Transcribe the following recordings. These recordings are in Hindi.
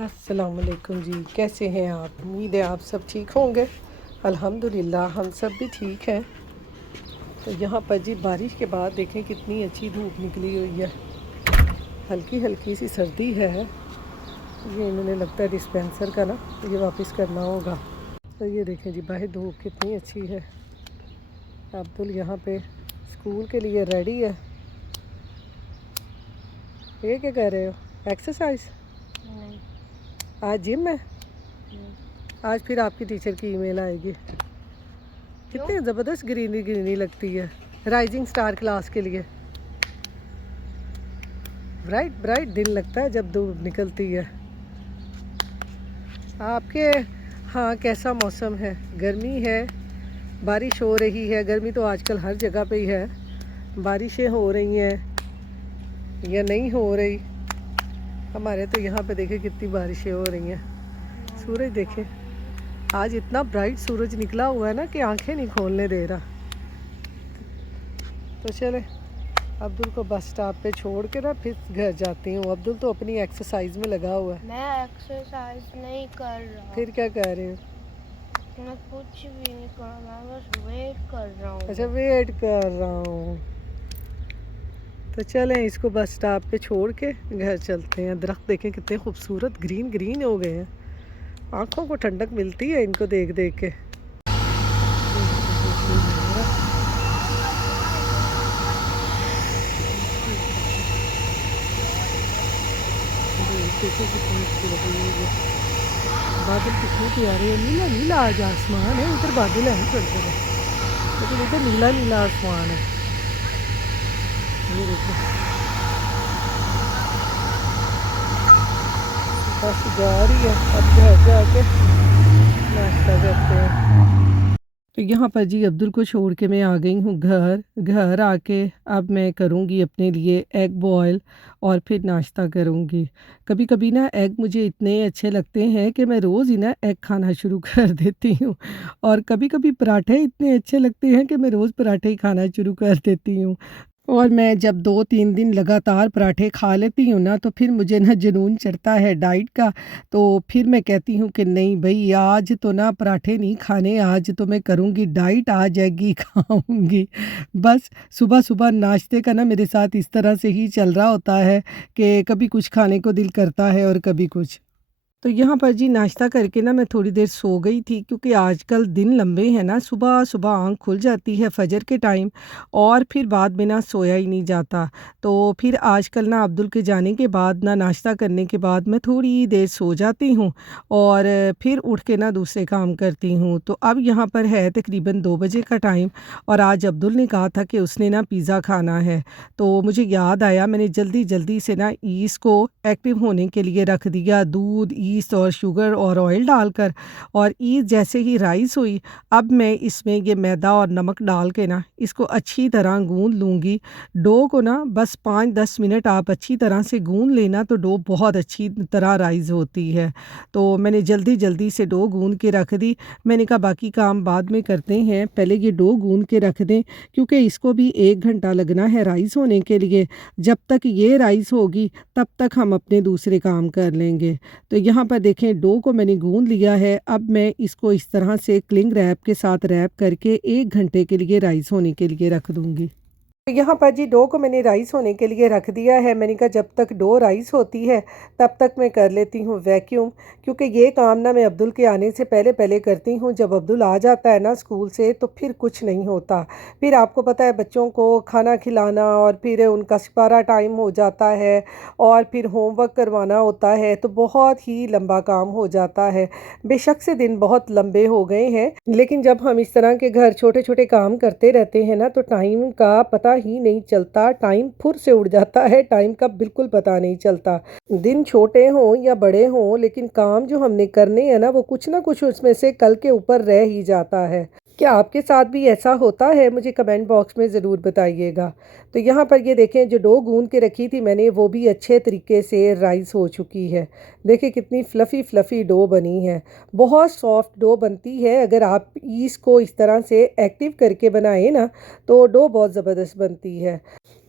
अस्सलाम वालेकुम जी, कैसे हैं आप? उम्मीद है आप सब ठीक होंगे। अल्हम्दुलिल्लाह हम सब भी ठीक हैं। तो यहाँ पर जी बारिश के बाद देखें कितनी अच्छी धूप निकली हुई है, हल्की हल्की सी सर्दी है। ये इन्होंने लगता है डिस्पेंसर का ना ये वापस करना होगा। तो ये देखें जी बाहर धूप कितनी अच्छी है। अब्दुल यहाँ पे स्कूल के लिए रेडी है। ये क्या कर रहे हो? एक्सरसाइज? आज जिम है? आज फिर आपकी टीचर की ईमेल आएगी। कितनी ज़बरदस्त ग्रीनरी ग्रीनरी लगती है राइजिंग स्टार क्लास के लिए। ब्राइट ब्राइट दिन लगता है जब धूप निकलती है। आपके हाँ कैसा मौसम है? गर्मी है, बारिश हो रही है। गर्मी तो आजकल हर जगह पे ही है। बारिशें हो रही हैं या नहीं हो रही। हमारे तो यहाँ पे देखे कितनी बारिशें हो रही हैं। सूरज देखे, आज इतना ब्राइट सूरज निकला हुआ है ना कि आंखें नहीं खोलने दे रहा। तो चले अब्दुल को बस स्टॉप पे छोड़ के ना फिर घर जाती हूँ। अब्दुल तो अपनी एक्सरसाइज में लगा हुआ है। मैं एक्सरसाइज नहीं कर रहा। फिर क्या कर रहे हो? मैं कुछ भी नहीं कर रहा, मैं बस वेट कर रहा हूँ। अच्छा वेट कर रहा हूँ। तो चलें इसको बस स्टॉप पे छोड़ के घर चलते हैं। दरख्त देखें कितने खूबसूरत ग्रीन ग्रीन हो गए हैं। आँखों को ठंडक मिलती है इनको देख देख के। बादल कितने प्यारे हैं, नीला नीला आज आसमान है। इधर बादल है छोटे छोटे, लेकिन इधर नीला नीला आसमान है। ये देखो बस जा रही है। अब घर जाके नाश्ता करते हैं। तो यहाँ पर जी अब्दुल को छोड़ के मैं आ गई हूँ घर। घर आके अब मैं करूँगी अपने लिए एग बॉयल और फिर नाश्ता करूँगी। कभी कभी ना एग मुझे इतने अच्छे लगते हैं कि मैं रोज़ ही ना एग खाना शुरू कर देती हूँ। और कभी कभी पराठे इतने अच्छे लगते हैं कि मैं रोज़ पराठे ही खाना शुरू कर देती हूँ। और मैं जब 2-3 दिन लगातार पराठे खा लेती हूँ ना तो फिर मुझे ना जुनून चढ़ता है डाइट का। तो फिर मैं कहती हूँ कि नहीं भई आज तो ना पराठे नहीं खाने, आज तो मैं करूँगी डाइट, आज एग ही खाऊँगी। बस सुबह-सुबह नाश्ते का ना मेरे साथ इस तरह से ही चल रहा होता है कि कभी कुछ खाने को दिल करता है और कभी कुछ। तो यहाँ पर जी नाश्ता करके ना मैं थोड़ी देर सो गई थी, क्योंकि आजकल दिन लंबे हैं ना, सुबह-सुबह आँख खुल जाती है फ़जर के टाइम और फिर बाद में ना सोया ही नहीं जाता। तो फिर आजकल ना अब्दुल के जाने के बाद ना नाश्ता करने के बाद मैं थोड़ी देर सो जाती हूँ और फिर उठ के ना दूसरे काम करती हूँ। तो अब यहाँ पर है तकरीबन 2 बजे का टाइम और आज अब्दुल ने कहा था कि उसने ना पिज़्ज़ा खाना है। तो मुझे याद आया, मैंने जल्दी-जल्दी से ना ईस्ट को एक्टिव होने के लिए रख दिया, दूध, ईस्ट और शुगर और ऑयल डालकर। और ईस्ट जैसे ही राइज़ हुई, अब मैं इसमें ये मैदा और नमक डाल के ना इसको अच्छी तरह गूँध लूँगी। डो को ना बस 5-10 मिनट आप अच्छी तरह से गूँध लेना तो डो बहुत अच्छी तरह राइज़ होती है। तो मैंने जल्दी-जल्दी से डो गूँध के रख दी। मैंने कहा बाकी काम बाद में करते हैं, पहले ये डो गूँध के रख दें, क्योंकि इसको भी 1 घंटा लगना है राइज़ होने के लिए। जब तक ये राइज़ होगी तब तक हम अपने दूसरे काम कर लेंगे। तो यहाँ पर देखें डो को मैंने गूँध लिया है। अब मैं इसको इस तरह से क्लिंग रैप के साथ रैप करके 1 घंटे के लिए राइज़ होने के लिए रख दूँगी। तो यहाँ पर जी डो को मैंने राइस होने के लिए रख दिया है। मैंने कहा जब तक डो राइस होती है तब तक मैं कर लेती हूँ वैक्यूम, क्योंकि ये काम ना मैं अब्दुल के आने से पहले पहले करती हूँ। जब अब्दुल आ जाता है ना स्कूल से तो फिर कुछ नहीं होता। फिर आपको पता है बच्चों को खाना खिलाना और फिर उनका सिपारा टाइम हो जाता है और फिर होमवर्क करवाना होता है, तो बहुत ही लंबा काम हो जाता है। बेशक से दिन बहुत लंबे हो गए हैं, लेकिन जब हम इस तरह के घर छोटे छोटे काम करते रहते हैं ना तो टाइम का पता ही नहीं चलता। टाइम फुर से उड़ जाता है, टाइम का बिल्कुल पता नहीं चलता। दिन छोटे हों या बड़े हों, लेकिन काम जो हमने करने हैं ना वो कुछ ना कुछ उसमें से कल के ऊपर रह ही जाता है। क्या आपके साथ भी ऐसा होता है? मुझे कमेंट बॉक्स में ज़रूर बताइएगा। तो यहाँ पर ये देखें जो डो गूंद के रखी थी मैंने वो भी अच्छे तरीके से राइस हो चुकी है। देखिए कितनी फ़्लफ़ी फ़्लफ़ी डो बनी है, बहुत सॉफ्ट डो बनती है। अगर आप ईस्ट को इस तरह से एक्टिव करके बनाएं ना तो डो बहुत ज़बरदस्त बनती है।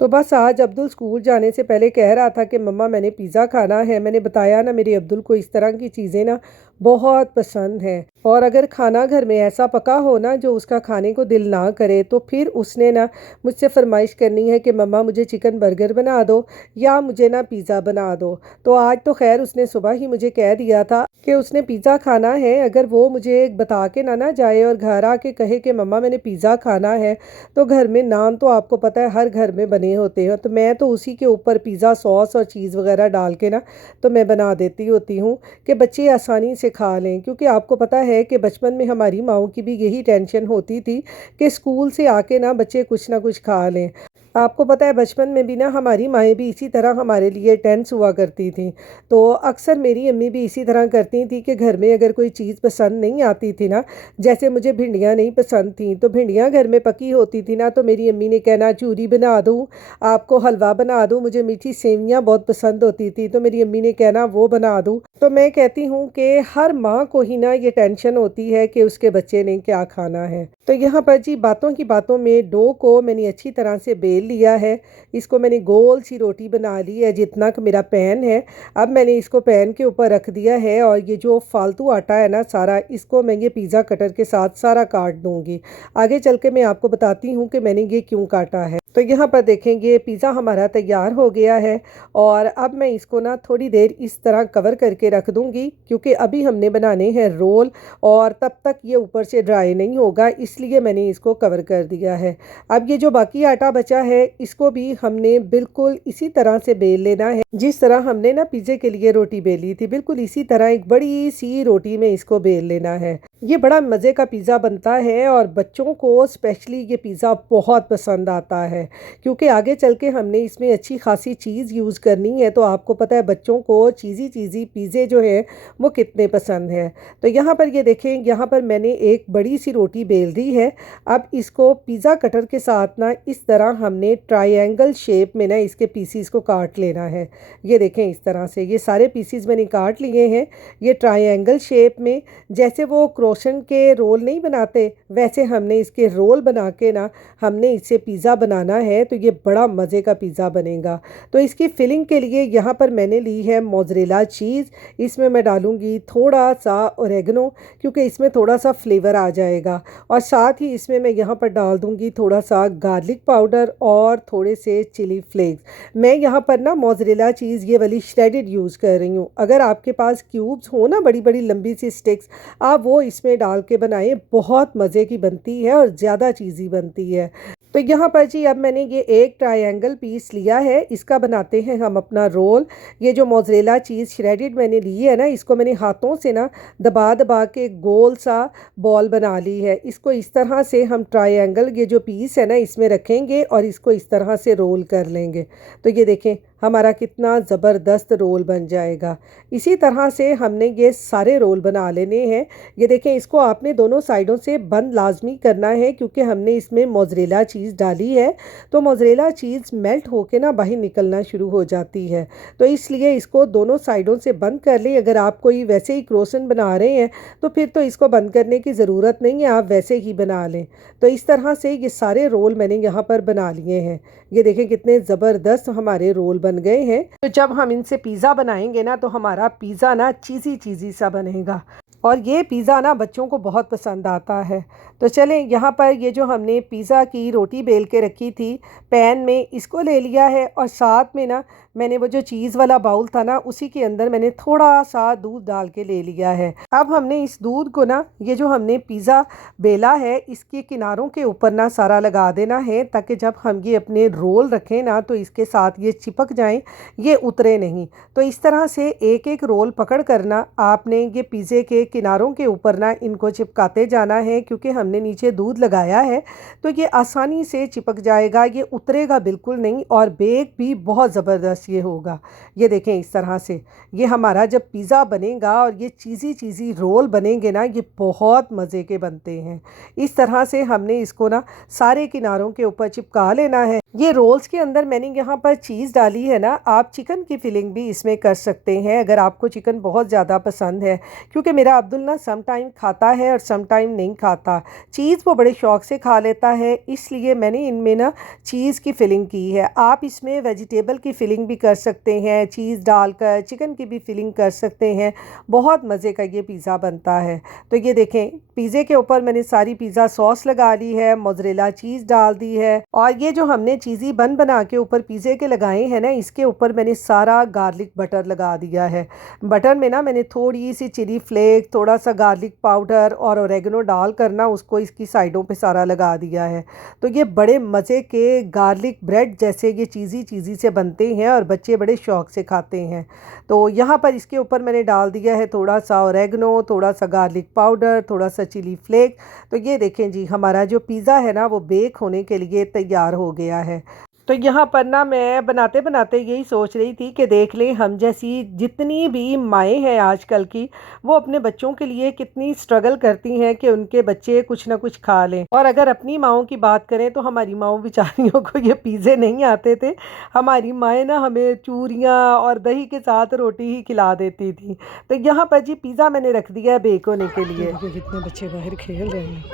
तो बस आज अब्दुल स्कूल जाने से पहले कह रहा था कि मम्मा मैंने पिज़्ज़ा खाना है। मैंने बताया ना मेरे अब्दुल को इस तरह की चीज़ें ना बहुत पसंद हैं, और अगर खाना घर में ऐसा पका हो ना जो उसका खाने को दिल ना करे तो फिर उसने ना मुझसे फरमाइश करनी है कि मम्मा मुझे चिकन बर्गर बना दो या मुझे ना पिज़्ज़ा बना दो। तो आज तो खैर उसने सुबह ही मुझे कह दिया था कि उसने पिज़्ज़ा खाना है। अगर वो मुझे बता के ना जाए और घर आके कहे कि मम्मा मैंने पिज़्ज़ा खाना है, तो घर में नान तो आपको पता है हर घर में बने होते हैं, तो मैं तो उसी के ऊपर पिज़्ज़ा सॉस और चीज़ वगैरह डाल के ना तो मैं बना देती होती हूँ कि बच्चे आसानी से खा लें। क्योंकि आपको पता है कि बचपन में हमारी माओं की भी यही टेंशन होती थी कि स्कूल से आके ना बच्चे कुछ ना कुछ खा लें। आपको पता है बचपन में भी ना हमारी माएँ भी इसी तरह हमारे लिए टेंस हुआ करती थी। तो अक्सर मेरी अम्मी भी इसी तरह करती थी कि घर में अगर कोई चीज़ पसंद नहीं आती थी ना, जैसे मुझे भिंडियाँ नहीं पसंद थी, तो भिंडियाँ घर में पकी होती थी ना तो मेरी अम्मी ने कहना चूरी बना दूँ, आपको हलवा बना दूँ। मुझे मीठी सेवइयाँ बहुत पसंद होती थी तो मेरी अम्मी ने कहना वो बना दूँ। तो मैं कहती हूँ कि हर माँ को ही ना ये टेंशन होती है कि उसके बच्चे ने क्या खाना है। तो यहाँ पर जी बातों की बातों में डो को मैंने अच्छी तरह से बेल लिया है। इसको मैंने गोल सी रोटी बना ली है जितना कि मेरा पैन है। अब मैंने इसको पैन के ऊपर रख दिया है, और ये जो फालतू आटा है ना सारा, इसको मैं ये पिज़्ज़ा कटर के साथ सारा काट दूँगी। आगे चल के मैं आपको बताती हूँ कि मैंने ये क्यों काटा है। तो यहाँ पर देखेंगे पिज़्ज़ा हमारा तैयार हो गया है, और अब मैं इसको ना थोड़ी देर इस तरह कवर करके रख दूँगी क्योंकि अभी हमने बनाने हैं रोल, और तब तक ये ऊपर से ड्राई नहीं होगा, इसलिए मैंने इसको कवर कर दिया है। अब ये जो बाकी आटा बचा है इसको भी हमने बिल्कुल इसी तरह से बेल लेना है जिस तरह हमने ना पिज़्ज़े के लिए रोटी बेली थी, बिल्कुल इसी तरह एक बड़ी सी रोटी में इसको बेल लेना है। ये बड़ा मज़े का पिज़्ज़ा बनता है और बच्चों को स्पेशली ये पिज़्ज़ा बहुत पसंद आता है क्योंकि आगे चल के हमने इसमें अच्छी खासी चीज़ यूज़ करनी है। तो आपको पता है बच्चों को चीज़ी चीज़ी पिज़्ज़े जो है वो कितने पसंद हैं। तो यहाँ पर ये देखें, यहाँ पर मैंने एक बड़ी सी रोटी बेल दी है। अब इसको पिज़्ज़ा कटर के साथ ना इस तरह हमने ट्रायंगल शेप में ना इसके पीसीस को काट लेना है। ये देखें इस तरह से ये सारे पीसीस मैंने काट लिए हैं। ये ट्रायंगल शेप में, जैसे वो क्रोशन के रोल नहीं बनाते वैसे हमने इसके रोल बना के ना हमने इससे पिज़्ज़ा बनाना है। तो ये बड़ा मज़े का पिज़्ज़ा बनेगा। तो इसकी फिलिंग के लिए यहाँ पर मैंने ली है मोज़रेला चीज़। इसमें मैं डालूँगी थोड़ा सा ओरेगनो क्योंकि इसमें थोड़ा सा फ्लेवर आ जाएगा, और साथ ही इसमें मैं यहाँ पर डाल दूँगी थोड़ा सा गार्लिक पाउडर और थोड़े से चिली फ्लेक्स। मैं यहाँ पर ना मोज़रेला चीज़ ये वाली श्रेडेड यूज़ कर रही हूँ। अगर आपके पास क्यूब्स हो ना बड़ी बड़ी लंबी सी स्टिक्स, आप वो इसमें डाल के बनाएं, बहुत मज़े की बनती है और ज़्यादा चीज़ी बनती है। तो यहाँ पर जी अब मैंने ये एक ट्रायंगल पीस लिया है, इसका बनाते हैं हम अपना रोल। ये जो मोज़रेला चीज़ श्रेडेड मैंने ली है ना, इसको मैंने हाथों से ना दबा दबा के गोल सा बॉल बना ली है। इसको इस तरह से हम ट्रायंगल ये जो पीस है ना इसमें रखेंगे और इसको इस तरह से रोल कर लेंगे। तो ये देखें हमारा कितना ज़बरदस्त रोल बन जाएगा। इसी तरह से हमने ये सारे रोल बना लेने हैं। ये देखें इसको आपने दोनों साइडों से बंद लाजमी करना है क्योंकि हमने इसमें मोज़रेला चीज़ डाली है, तो मोज़रेला चीज़ मेल्ट होके ना बाहर निकलना शुरू हो जाती है। तो इसलिए इसको दोनों साइडों से बंद कर लें। अगर आप कोई वैसे ही क्रोसन बना रहे हैं तो फिर तो इसको बंद करने की ज़रूरत नहीं है, आप वैसे ही बना लें। तो इस तरह से ये सारे रोल मैंने यहाँ पर बना लिए हैं। ये देखें कितने ज़बरदस्त हमारे रोल बन गए हैं। तो जब हम इनसे पिज़्ज़ा बनाएंगे ना तो हमारा पिज़्ज़ा ना चीज़ी चीज़ी सा बनेगा, और ये पिज़्ज़ा ना बच्चों को बहुत पसंद आता है। तो चलें यहाँ पर ये जो हमने पिज़्ज़ा की रोटी बेल के रखी थी पैन में, इसको ले लिया है, और साथ में ना मैंने वो जो चीज़ वाला बाउल था ना उसी के अंदर मैंने थोड़ा सा दूध डाल के ले लिया है। अब हमने इस दूध को ना ये जो हमने पिज़्ज़ा बेला है इसके किनारों के ऊपर ना सारा लगा देना है ताकि जब हम ये अपने रोल रखें ना तो इसके साथ ये चिपक जाएं, ये उतरे नहीं। तो इस तरह से एक एक रोल पकड़ करना आपने ये पिज़्ज़े के किनारों के ऊपर ना इनको चिपकाते जाना है, क्योंकि हमने नीचे दूध लगाया है तो ये आसानी से चिपक जाएगा, ये उतरेगा बिल्कुल नहीं, और बेक भी बहुत ज़बरदस्त पास ये होगा। ये देखें इस तरह से ये हमारा जब पिज़्ज़ा बनेगा और ये चीज़ी चीज़ी रोल बनेंगे ना, ये बहुत मज़े के बनते हैं। इस तरह से हमने इसको ना सारे किनारों के ऊपर चिपका लेना है। ये रोल्स के अंदर मैंने यहाँ पर चीज़ डाली है ना, आप चिकन की फिलिंग भी इसमें कर सकते हैं अगर आपको चिकन बहुत ज़्यादा पसंद है, क्योंकि मेरा अब्दुल ना सम टाइम खाता है और सम टाइम नहीं खाता। चीज़ वो बड़े शौक़ से खा लेता है, इसलिए मैंने इनमें ना चीज़ की फिलिंग की है। आप इसमें वेजिटेबल की फिलिंग भी कर सकते हैं, चीज़ डालकर चिकन की भी फिलिंग कर सकते हैं। बहुत मज़े का ये पिज़्ज़ा बनता है। तो ये देखें पिज़्ज़े के ऊपर मैंने सारी पिज़्ज़ा सॉस लगा ली है, मोज़रेला चीज़ डाल दी है, और ये जो हमने चीज़ी बन बना के ऊपर पिज़्ज़े के लगाए हैं ना, इसके ऊपर मैंने सारा गार्लिक बटर लगा दिया है। बटर में ना मैंने थोड़ी सी चिली फ्लेक, थोड़ा सा गार्लिक पाउडर और ओरेगनो डाल कर ना उसको इसकी साइडों पे सारा लगा दिया है। तो ये बड़े मज़े के गार्लिक ब्रेड जैसे ये चीज़ी चीज़ी से बनते हैं और बच्चे बड़े शौक़ से खाते हैं। तो यहाँ पर इसके ऊपर मैंने डाल दिया है थोड़ा सा ओरेगनो, थोड़ा सा गार्लिक पाउडर, थोड़ा सा चिली फ्लेक। तो ये देखें जी हमारा जो पिज़्ज़ा है ना वो बेक होने के लिए तैयार हो गया है। तो यहाँ पर ना मैं बनाते बनाते यही सोच रही थी कि देख लें हम जैसी जितनी भी माएँ हैं आजकल की, वो अपने बच्चों के लिए कितनी स्ट्रगल करती हैं कि उनके बच्चे कुछ ना कुछ खा लें। और अगर अपनी माओं की बात करें तो हमारी माओं बेचारियों को ये पिज़्ज़े नहीं आते थे। हमारी माएँ ना हमें चूरियाँ और दही के साथ रोटी ही खिला देती थी। तो यहाँ पर जी पिज़्ज़ा मैंने रख दिया है बेक होने के लिए। कितने बच्चे बाहर खेल रहे हैं,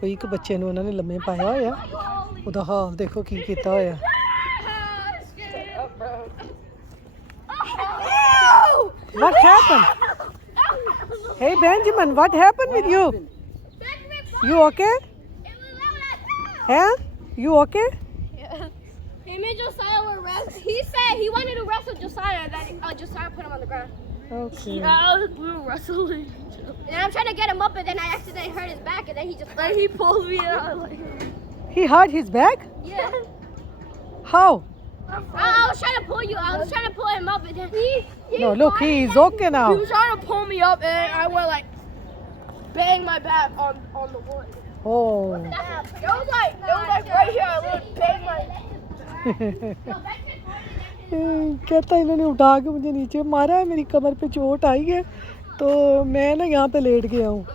कोई एक बच्चे ने उन्होंने लम्बे पाया होया, ਉਹਦਾ ਹਾਲ ਦੇਖੋ ਕੀ ਕੀਤਾ ਹੋਇਆ। What happened? Hey Benjamin, what happened with you? You okay? Huh? You okay? He made Josiah wrestle. He said he wanted to wrestle Josiah, and then Josiah put him on the ground. Okay. Yeah, we were wrestling. And I'm trying to get him up, and then I accidentally hurt his back, and then he pulled me out. He hurt his back? Yeah. How? I was trying to pull you. I was trying to pull him up, and then he No, look, he is okay now. He was trying to pull me up, and I went like bang my back on the wood. Oh. It was like right here. I would bang my. कहता इन्होंने उठा के मुझे नीचे मारा है, मेरी कमर पे चोट आई है, तो मैं ना यहाँ पे लेट गया हूँ।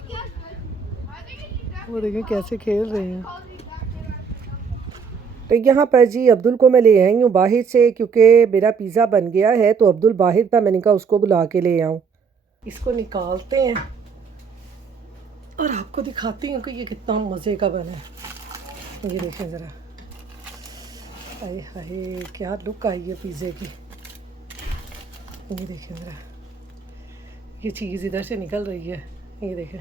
वो देखें कैसे खेल रहे हैं। तो यहाँ पर जी अब्दुल को मैं ले आई हूँ बाहर से, क्योंकि मेरा पिज़्ज़ा बन गया है। तो अब्दुल बाहर था, मैंने कहा उसको बुला के ले आऊँ। इसको निकालते हैं और आपको दिखाती हूँ कि ये कितना मज़े का बना है। ये देखें ज़रा, हाय हाय क्या लुक आई है पिज़्ज़े की। ये देखें ज़रा, ये चीज़ इधर से निकल रही है। ये देखें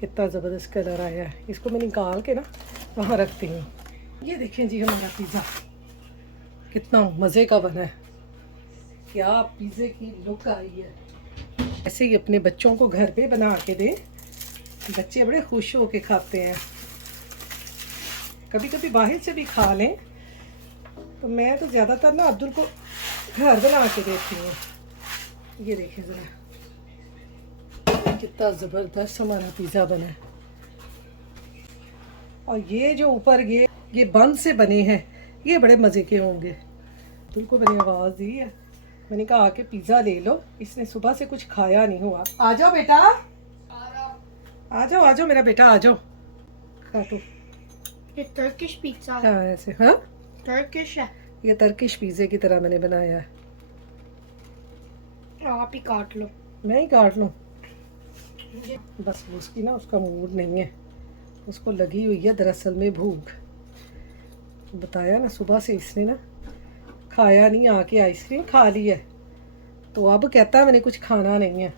कितना ज़बरदस्त कलर आया है। इसको मैं निकाल के ना वहाँ रखती हूँ। ये देखें जी हमारा पिज़्ज़ा कितना मज़े का बना है। क्या पिज़्ज़े की लुक आई है। ऐसे ही अपने बच्चों को घर पे बना के दें, बच्चे बड़े खुश हो के खाते हैं। कभी कभी बाहर से भी खा लें, तो मैं तो ज़्यादातर ना अब्दुल को घर बना के देती हूँ। ये देखें ज़रा कितना ज़बरदस्त हमारा पिज़्ज़ा बना है। और ये जो ऊपर ये बंद से बने हैं, ये बड़े मज़े के होंगे। अब्दुल को मैंने आवाज़ दी है, मैंने कहा आके पिज़्ज़ा ले लो, इसने सुबह से कुछ खाया नहीं हुआ। आ जाओ बेटा, आ जाओ मेरा बेटा, आ जाओ खाओ। ये टर्किश पिज़्ज़ा। हाँ ऐसे, हाँ टर्किश है। ये टर्किश पिज़्ज़े की तरह मैंने बनाया है। आप ही काट लो। मैं ही काट लूँ? बस उसकी ना उसका मूड नहीं है, उसको लगी हुई है दरअसल में भूख। बताया ना सुबह से इसने ना खाया नहीं, आके आइसक्रीम खा ली है, तो अब कहता है मैंने कुछ खाना नहीं है।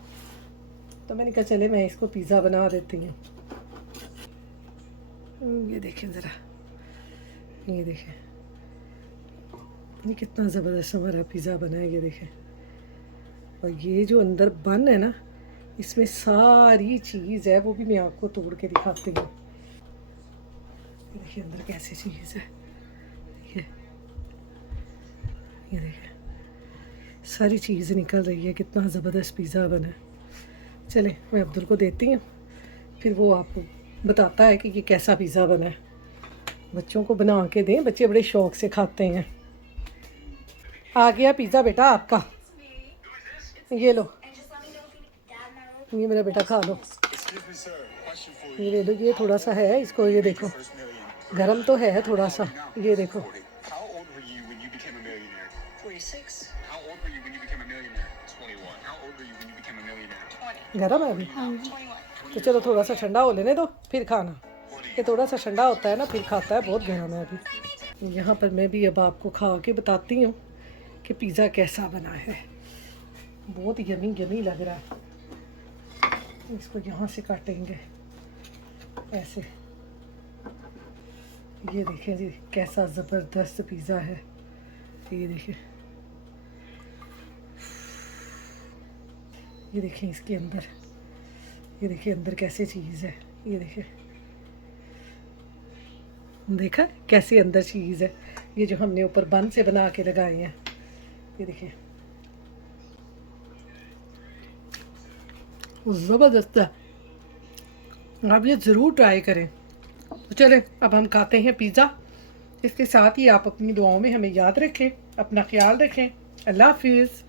तो मैंने कहा चले मैं इसको पिज़्ज़ा बना देती हूँ। ये देखें ज़रा, ये देखें ये कितना ज़बरदस्त हमारा पिज़्ज़ा बना है। ये देखें, और ये जो अंदर बन है ना, इसमें सारी चीज़ है, वो भी मैं आपको तोड़ के दिखाती हूँ। देखिए अंदर कैसी चीज़ है। ये देखिए सारी चीज़ निकल रही है, कितना ज़बरदस्त पिज़्ज़ा बना है। चले मैं अब्दुल को देती हूँ, फिर वो आपको बताता है कि ये कैसा पिज़्ज़ा बना है। बच्चों को बना के दें, बच्चे बड़े शौक़ से खाते हैं। आ गया पिज़्ज़ा बेटा आपका, ये लो, ये मेरा बेटा खा लो। ये ले लो, ये थोड़ा सा है, इसको ये देखो गरम तो है थोड़ा सा, ये देखो। गरम है अभी, तो चलो थोड़ा सा ठंडा हो लेने दो फिर खाना। ये थोड़ा सा ठंडा होता है ना फिर खाता है, बहुत गर्म है अभी। यहाँ पर मैं भी अब आपको खा के बताती हूँ कि पिज़्ज़ा कैसा बना है। बहुत यमी यमी लग रहा है। इसको यहाँ से काटेंगे ऐसे, ये देखें जी कैसा ज़बरदस्त पिज़्ज़ा है। ये देखें, ये देखें इसके अंदर, ये देखिए अंदर कैसे चीज़ है, ये देखिए, देखा कैसे अंदर चीज़ है। ये जो हमने ऊपर बन से बना के लगाए हैं, ये देखिए ज़बरदस्त है। आप ये ज़रूर ट्राई करें। तो चलें अब हम खाते हैं पिज़्ज़ा। इसके साथ ही आप अपनी दुआओं में हमें याद रखें, अपना ख्याल रखें। अल्लाह हाफिज़।